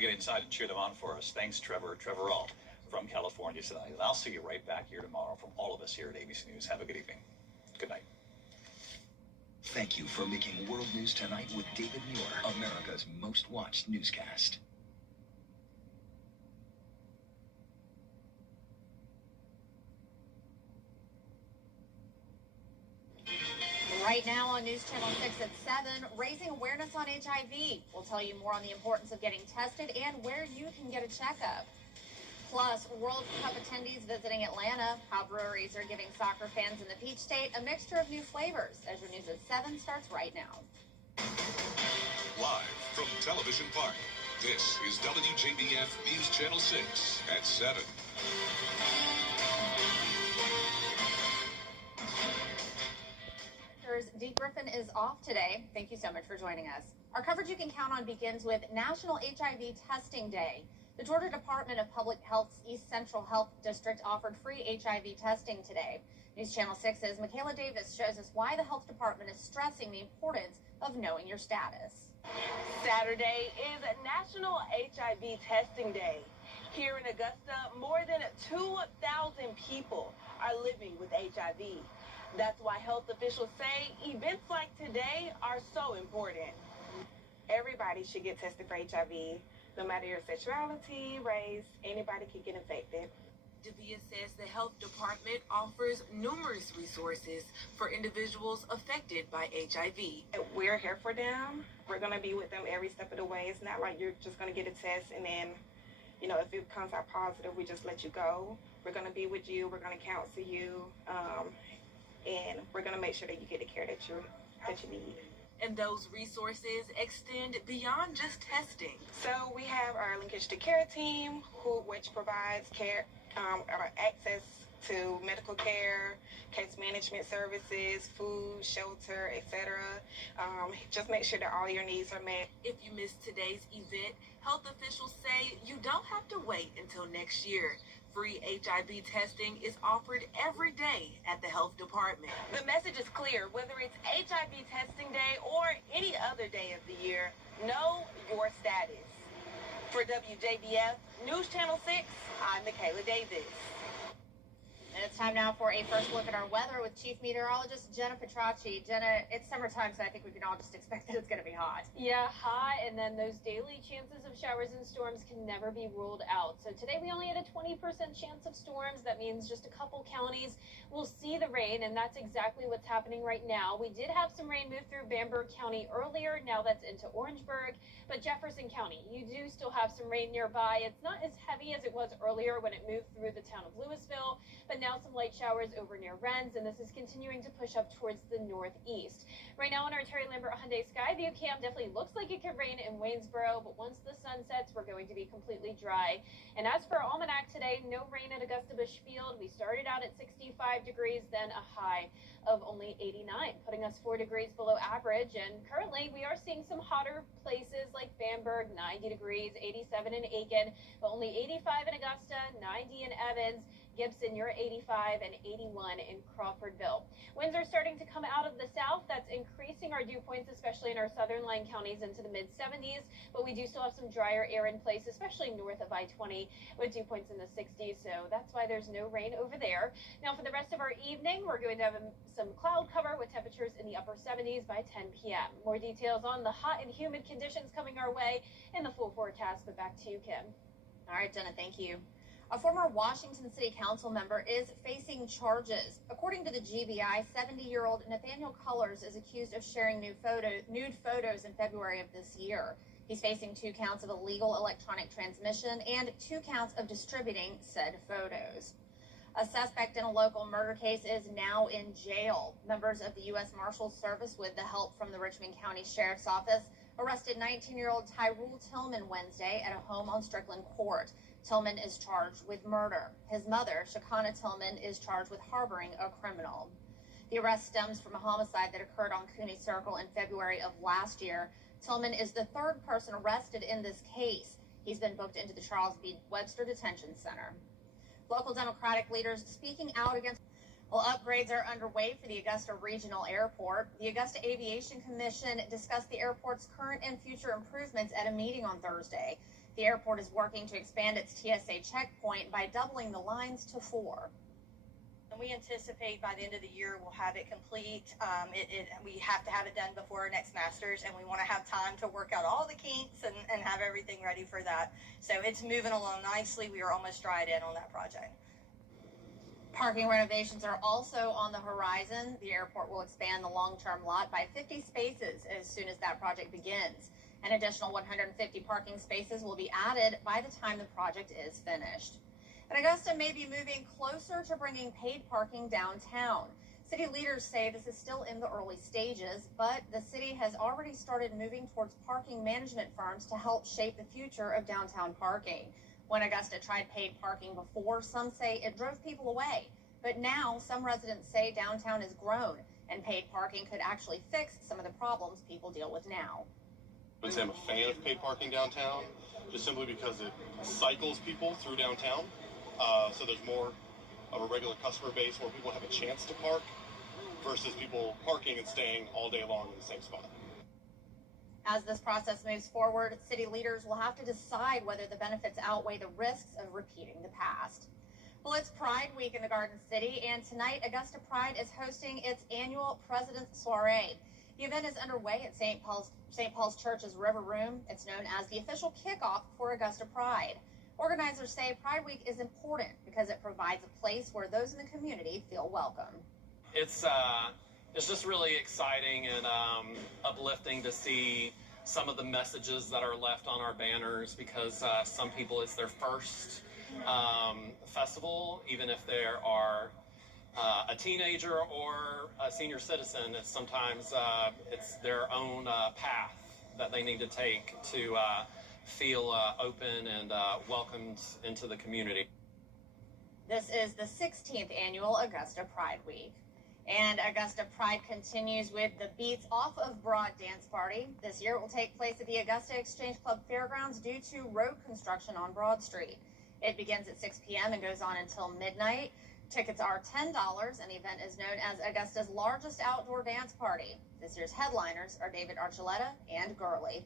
to get inside and cheer them on for us. Thanks, Trevor All from California tonight. And I'll see you right back here tomorrow from all of us here at ABC News. Have a good evening. Good night. Thank you for making World News Tonight with David Muir, America's most watched newscast. Right now on News Channel 6 at 7, raising awareness on HIV. We'll tell you more on the importance of getting tested and where you can get a checkup. Plus, World Cup attendees visiting Atlanta, how breweries are giving soccer fans in the Peach State a mixture of new flavors. As your News at 7 starts right now. Live from Television Park, this is WJBF News Channel 6 at 7. Dee Griffin is off today. Thank you so much for joining us. Our coverage you can count on begins with National HIV Testing Day. The Georgia Department of Public Health's East Central Health District offered free HIV testing today. News Channel 6's Michaela Davis shows us why the health department is stressing the importance of knowing your status. Saturday is National HIV Testing Day. Here in Augusta, more than 2,000 people are living with HIV. That's why health officials say events like today are so important. Everybody should get tested for HIV. No matter your sexuality, race, anybody can get infected. Davia says the health department offers numerous resources for individuals affected by HIV. We're here for them. We're going to be with them every step of the way. It's not like you're just going to get a test and then, if it comes out positive, we just let you go. We're going to be with you. We're going to counsel you. And we're going to make sure that you get the care that you need. And those resources extend beyond just testing. So we have our Linkage to Care team, which provides care, access to medical care, case management services, food, shelter, etc. Just make sure that all your needs are met. If you missed today's event, health officials say you don't have to wait until next year. Free HIV testing is offered every day at the health department. The message is clear. Whether it's HIV testing day or any other day of the year, know your status. For WJBF News Channel 6, I'm Michaela Davis. And it's time now for a first look at our weather with Chief Meteorologist Jenna Petracci. Jenna, it's summertime, so I think we can all just expect that it's going to be hot. Yeah, hot, and then those daily chances of showers and storms can never be ruled out. So today we only had a 20% chance of storms. That means just a couple counties will see the rain, and that's exactly what's happening right now. We did have some rain move through Bamberg County earlier. Now that's into Orangeburg. But Jefferson County, you do still have some rain nearby. It's not as heavy as it was earlier when it moved through the town of Louisville, but now some light showers over near Rennes, and this is continuing to push up towards the northeast. Right now on our Terry Lambert Hyundai Skyview cam, definitely looks like it could rain in Waynesboro, but once the sun sets, we're going to be completely dry. And as for our almanac today, no rain at Augusta Busch Field. We started out at 65 degrees, then a high of only 89, putting us 4 degrees below average. And currently we are seeing some hotter places like Bamberg, 90 degrees, 87 in Aiken, but only 85 in Augusta, 90 in Evans. Gibson, you're 85, and 81 in Crawfordville. Winds are starting to come out of the south. That's increasing our dew points, especially in our southern line counties, into the mid-70s. But we do still have some drier air in place, especially north of I-20, with dew points in the 60s. So that's why there's no rain over there. Now, for the rest of our evening, we're going to have some cloud cover with temperatures in the upper 70s by 10 p.m. More details on the hot and humid conditions coming our way in the full forecast. But back to you, Kim. All right, Jenna, thank you. A former Washington City Council member is facing charges. According to the GBI, 70-year-old Nathaniel Cullors is accused of sharing nude photos in February of this year. He's facing 2 counts of illegal electronic transmission and 2 counts of distributing said photos. A suspect in a local murder case is now in jail. Members of the U.S. Marshals Service, with the help from the Richmond County Sheriff's Office, arrested 19-year-old Tyrul Tillman Wednesday at a home on Strickland Court. Tillman is charged with murder. His mother, Shakana Tillman, is charged with harboring a criminal. The arrest stems from a homicide that occurred on Cooney Circle in February of last year. Tillman is the 3rd person arrested in this case. He's been booked into the Charles B. Webster Detention Center. Local Democratic leaders speaking out against upgrades are underway for the Augusta Regional Airport. The Augusta Aviation Commission discussed the airport's current and future improvements at a meeting on Thursday. The airport is working to expand its TSA checkpoint by doubling the lines to 4. And we anticipate by the end of the year we'll have it complete. We have to have it done before our next Masters, and we want to have time to work out all the kinks and have everything ready for that. So it's moving along nicely. We are almost dried in on that project. Parking renovations are also on the horizon. The airport will expand the long-term lot by 50 spaces as soon as that project begins. An additional 150 parking spaces will be added by the time the project is finished. And Augusta may be moving closer to bringing paid parking downtown. City leaders say this is still in the early stages, but the city has already started moving towards parking management firms to help shape the future of downtown parking. When Augusta tried paid parking before, some say it drove people away. But now some residents say downtown has grown and paid parking could actually fix some of the problems people deal with now. I would say I'm a fan of paid parking downtown, just simply because it cycles people through downtown. So there's more of a regular customer base where people have a chance to park versus people parking and staying all day long in the same spot. As this process moves forward, city leaders will have to decide whether the benefits outweigh the risks of repeating the past. Well, it's Pride Week in the Garden City, and tonight Augusta Pride is hosting its annual President's Soiree. The event is underway at St. Paul's Church's River Room. It's known as the official kickoff for Augusta Pride. Organizers say Pride Week is important because it provides a place where those in the community feel welcome. It's just really exciting and uplifting to see some of the messages that are left on our banners, because some people it's their first festival, even if they are a teenager or a senior citizen. It's sometimes it's their own path that they need to take to feel open and welcomed into the community. This is the 16th annual Augusta Pride Week. And Augusta Pride continues with the Beats Off of Broad dance party. This year it will take place at the Augusta Exchange Club Fairgrounds due to road construction on Broad Street. It begins at 6 p.m. and goes on until midnight. Tickets are $10, and the event is known as Augusta's largest outdoor dance party. This year's headliners are David Archuleta and Gurley.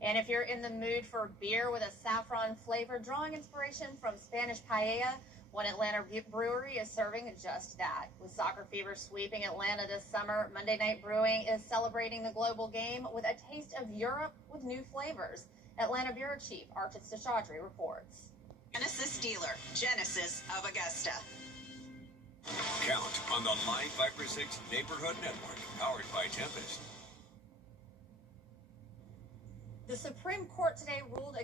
And if you're in the mood for beer with a saffron flavor, drawing inspiration from Spanish paella, one Atlanta brewery is serving just that. With soccer fever sweeping Atlanta this summer, Monday Night Brewing is celebrating the global game with a taste of Europe with new flavors. Atlanta Bureau Chief Artis Chaudhry reports. Genesis dealer, Genesis of Augusta. Count on the Live 5x6 Neighborhood Network, powered by Tempest. The Supreme Court today ruled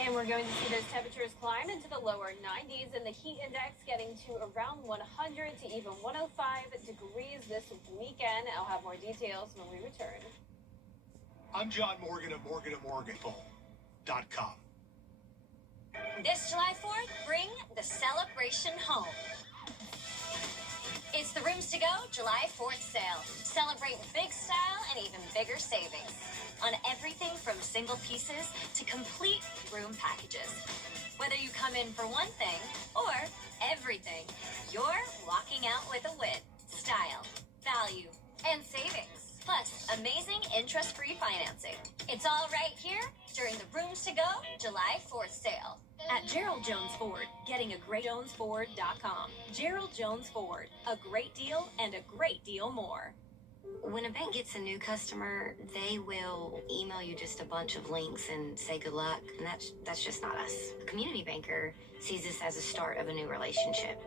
and we're going to see those temperatures climb into the lower 90s and the heat index getting to around 100 to even 105 degrees this weekend. I'll have more details when we return. I'm John Morgan of Morgan@Morganful.com. This July 4th, bring the celebration home. It's the Rooms to Go July 4th sale. Celebrate big style and even bigger savings on everything from single pieces to complete room packages. Whether you come in for one thing or everything, you're walking out with a win. Style, value, and savings. Plus, amazing interest-free financing. It's all right here during the Rooms to Go July 4th sale. At Gerald Jones Ford, getting a great JonesFord.com. Gerald Jones Ford, a great deal and a great deal more. When a bank gets a new customer, they will email you just a bunch of links and say good luck, and that's just not us. A community banker sees this as a start of a new relationship.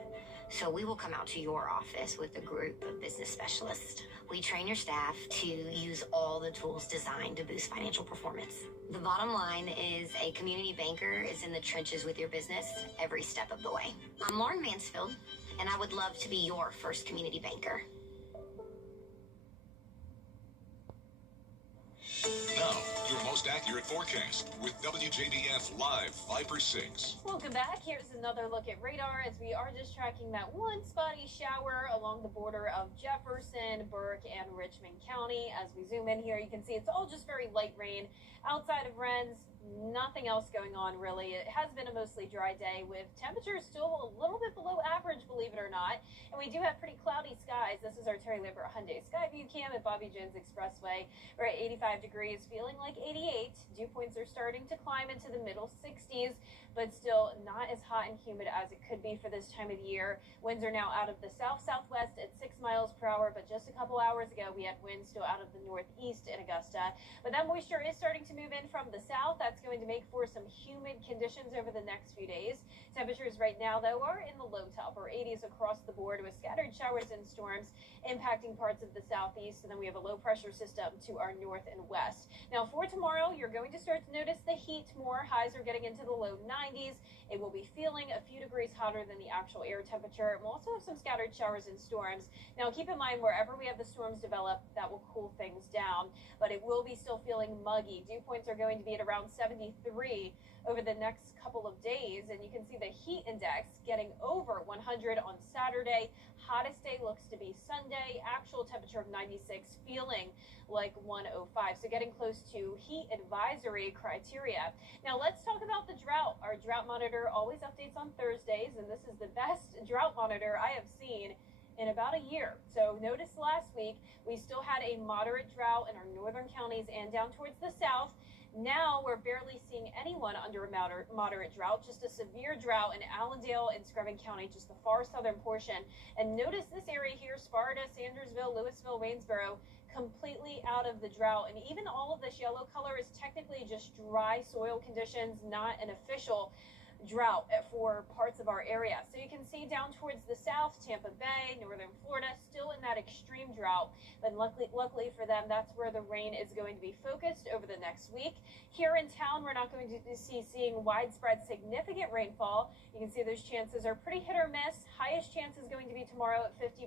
So we will come out to your office with a group of business specialists. We train your staff to use all the tools designed to boost financial performance. The bottom line is a community banker is in the trenches with your business every step of the way. I'm Lauren Mansfield, and I would love to be your first community banker. Now, your most accurate forecast with WJBF Live 5x6. Welcome back. Here's another look at radar as we are just tracking that one spotty shower along the border of Jefferson, Burke, and Richmond County. As we zoom in here, you can see it's all just very light rain outside of Wren's. Nothing else going on really. It has been a mostly dry day with temperatures still a little bit below average, believe it or not. And we do have pretty cloudy skies. This is our Terry Lambert Hyundai Skyview Cam at Bobby Jones Expressway. We're at 85 degrees, feeling like 88. Dew points are starting to climb into the middle 60s, but still not as hot and humid as it could be for this time of the year. Winds are now out of the south-southwest at 6 miles per hour, but just a couple hours ago we had winds still out of the northeast in Augusta. But that moisture is starting to move in from the south. That's going to make for some humid conditions over the next few days. Temperatures right now, though, are in the low to upper 80s across the board with scattered showers and storms impacting parts of the southeast. And then we have a low pressure system to our north and west. Now for tomorrow, you're going to start to notice the heat more. Highs are getting into the low 90s. It will be feeling a few degrees hotter than the actual air temperature. We'll also have some scattered showers and storms. Now keep in mind, wherever we have the storms develop, that will cool things down, but it will be still feeling muggy. Dew points are going to be at around 73 over the next couple of days, and you can see the heat index getting over 100 on Saturday. Hottest day looks to be Sunday. Actual temperature of 96, feeling like 105. So getting close to heat advisory criteria. Now let's talk about the drought. Our drought monitor always updates on Thursdays, and this is the best drought monitor I have seen in about a year. So notice last week we still had a moderate drought in our northern counties and down towards the south. Now we're barely seeing anyone under a moderate drought, just a severe drought in Allendale and Screven County, just the far southern portion. And notice this area here, Sparta, Sandersville, Louisville, Waynesboro, completely out of the drought. And even all of this yellow color is technically just dry soil conditions, not an official drought for parts of our area. So you can see down towards the south, Tampa Bay, northern Florida, still in that extreme drought. But luckily for them, that's where the rain is going to be focused over the next week. Here in town, we're not going to be seeing widespread significant rainfall. You can see those chances are pretty hit or miss. Highest chance is going to be tomorrow at 50%,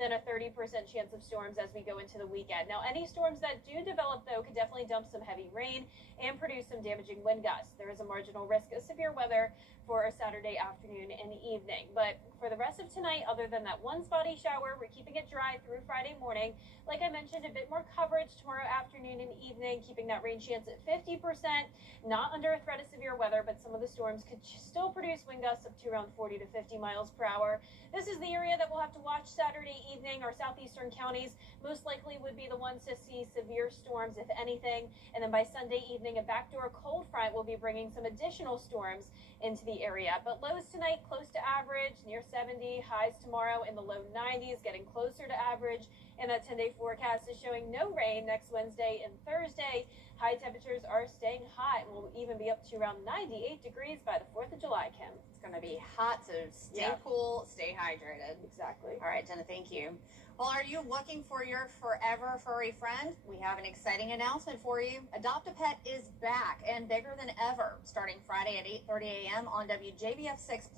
then a 30% chance of storms as we go into the weekend. Now, any storms that do develop, though, could definitely dump some heavy rain and produce some damaging wind gusts. There is a marginal risk of severe weather for a Saturday afternoon and evening. But for the rest of tonight, other than that one spotty shower, we're keeping it dry through Friday morning. Like I mentioned, a bit more coverage tomorrow afternoon and evening, keeping that rain chance at 50%. Not under a threat of severe weather, but some of the storms could still produce wind gusts up to around 40 to 50 miles per hour. This is the area that we'll have to watch Saturday evening. Our southeastern counties most likely would be the ones to see severe storms, if anything. And then by Sunday evening, a backdoor cold front will be bringing some additional storms into the area. But lows tonight close to average, near 70. Highs tomorrow in the low 90s, getting closer to average. And that 10-day forecast is showing no rain next Wednesday and Thursday. High temperatures are staying hot and will even be up to around 98 degrees by the 4th of July, Kim. It's going to be hot, so stay cool, stay hydrated. Exactly. All right, Jenna, thank you. Well, are you looking for your forever furry friend? We have an exciting announcement for you. Adopt a Pet is back and bigger than ever, starting Friday at 8:30 a.m. on WJBF 6+.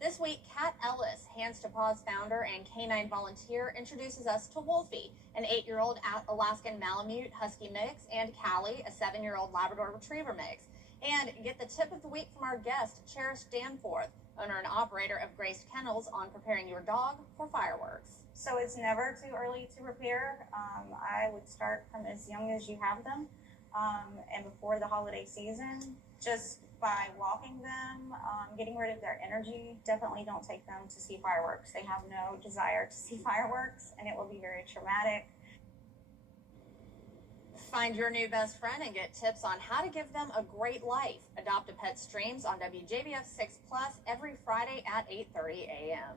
This week, Kat Ellis, Hands to Paws founder and canine volunteer, introduces us to Wolfie, an 8-year-old Alaskan Malamute Husky mix, and Callie, a 7-year-old Labrador Retriever mix. And get the tip of the week from our guest, Cherish Danforth, owner and operator of Grace Kennels, on preparing your dog for fireworks. So it's never too early to prepare. I would start from as young as you have them, and before the holiday season, just by walking them, getting rid of their energy. Definitely don't take them to see fireworks. They have no desire to see fireworks, and it will be very traumatic. Find your new best friend and get tips on how to give them a great life. Adopt a Pet streams on WJBF 6+ every Friday at 8:30 a.m.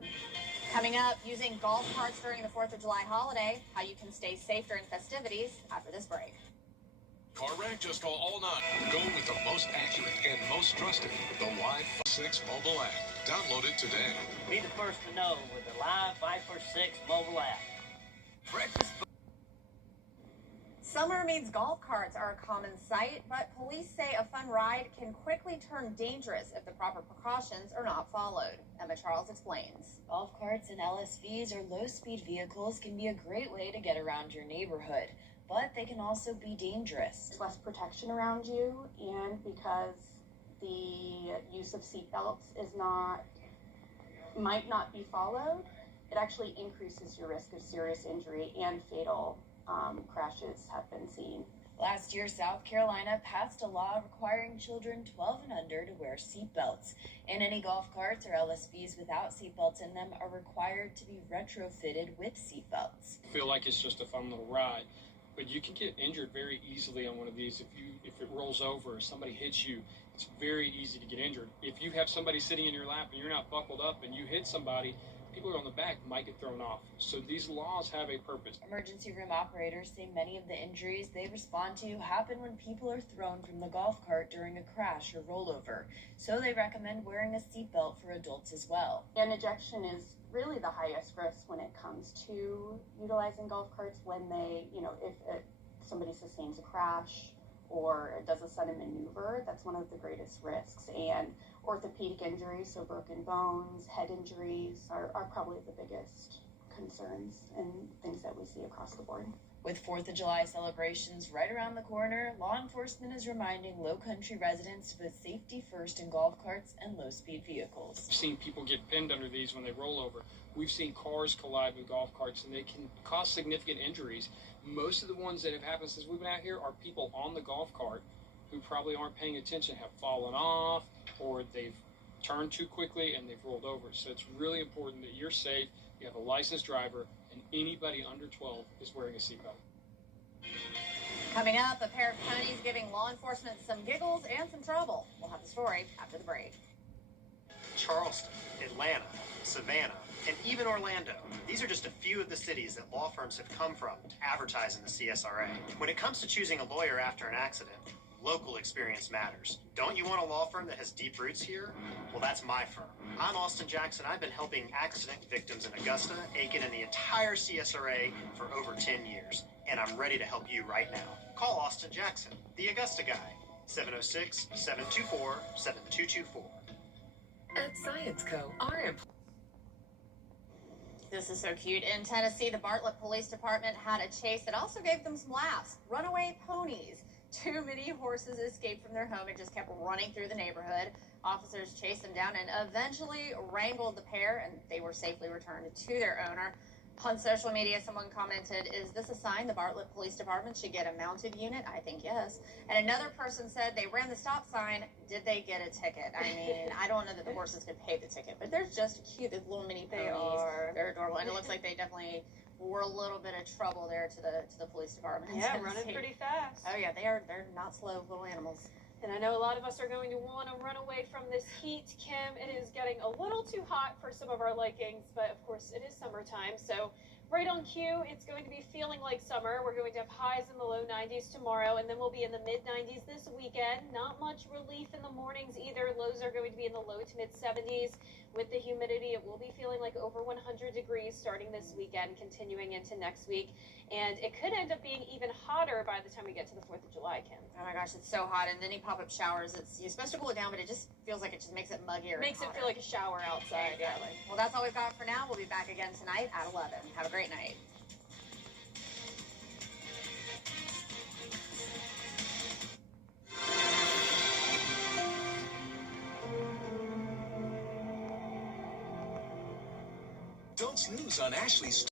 Coming up, using golf carts during the 4th of July holiday, how you can stay safe during festivities after this break. Car wreck, just call all 9. Go with the most accurate and most trusted, the Live 6 mobile app. Download it today. Be the first to know with the Live 546 mobile app. Breakfast. Summer means golf carts are a common sight, but police say a fun ride can quickly turn dangerous if the proper precautions are not followed. Emma Charles explains. Golf carts and LSVs or low-speed vehicles can be a great way to get around your neighborhood, but they can also be dangerous. There's less protection around you, and because the use of seatbelts might not be followed, it actually increases your risk of serious injury, and fatal crashes have been seen. Last year, South Carolina passed a law requiring children 12 and under to wear seatbelts. And any golf carts or LSVs without seatbelts in them are required to be retrofitted with seatbelts. Feel like it's just a fun little ride, but you can get injured very easily on one of these. If it rolls over or somebody hits you, it's very easy to get injured. If you have somebody sitting in your lap and you're not buckled up and you hit somebody, people who are on the back might get thrown off. So these laws have a purpose. Emergency room operators say many of the injuries they respond to happen when people are thrown from the golf cart during a crash or rollover. So they recommend wearing a seatbelt for adults as well. And ejection is really the highest risk when it comes to utilizing golf carts when they, if somebody sustains a crash or does a sudden maneuver, that's one of the greatest risks. And orthopedic injuries, so broken bones, head injuries are probably the biggest concerns and things that we see across the board. With 4th of July celebrations right around the corner, law enforcement is reminding Low Country residents to put safety first in golf carts and low-speed vehicles. We've seen people get pinned under these when they roll over. We've seen cars collide with golf carts, and they can cause significant injuries. Most of the ones that have happened since we've been out here are people on the golf cart who probably aren't paying attention, have fallen off, or they've turned too quickly and they've rolled over. So it's really important that you're safe, you have a licensed driver, and anybody under 12 is wearing a seatbelt. Coming up, a pair of ponies giving law enforcement some giggles and some trouble. We'll have the story after the break. Charleston, Atlanta, Savannah, and even Orlando. These are just a few of the cities that law firms have come from to advertise in the CSRA. When it comes to choosing a lawyer after an accident, local experience matters. Don't you want a law firm that has deep roots here? Well, that's my firm. I'm Austin Jackson. I've been helping accident victims in Augusta, Aiken, and the entire CSRA for over 10 years. And I'm ready to help you right now. Call Austin Jackson, the Augusta guy, 706-724-7224. At Science Co., our This is so cute. In Tennessee, the Bartlett Police Department had a chase that also gave them some laughs. Runaway ponies. 2 mini horses escaped from their home and just kept running through the neighborhood. Officers chased them down and eventually wrangled the pair, and they were safely returned to their owner. On social media, someone commented, "Is this a sign the Bartlett Police Department should get a mounted unit?" I think yes. And another person said they ran the stop sign. Did they get a ticket? I mean, I don't know that the horses could pay the ticket, but they're just cute. These little mini ponies. They're adorable. And it looks like they definitely were a little bit of trouble there to the police department. Yeah, running pretty fast. Oh yeah, they're not slow little animals. And I know a lot of us are going to want to run away from this heat, Kim. It is getting a little too hot for some of our likings, but of course it is summertime. So right on cue, it's going to be feeling like summer. We're going to have highs in the low 90s tomorrow, and then we'll be in the mid 90s this weekend. Not much relief in the mornings either. Lows are going to be in the low to mid 70s. With the humidity, it will be feeling like over 100 degrees starting this weekend, continuing into next week. And it could end up being even hotter by the time we get to the 4th of July, Kim. Oh my gosh, it's so hot. And any pop-up showers, you're supposed to cool it down, but it just feels like it just makes it muggier. Makes it feel like a shower outside. Exactly. Yeah. Well, that's all we've got for now. We'll be back again tonight at 11. Have a great night. Don't snooze on Ashley's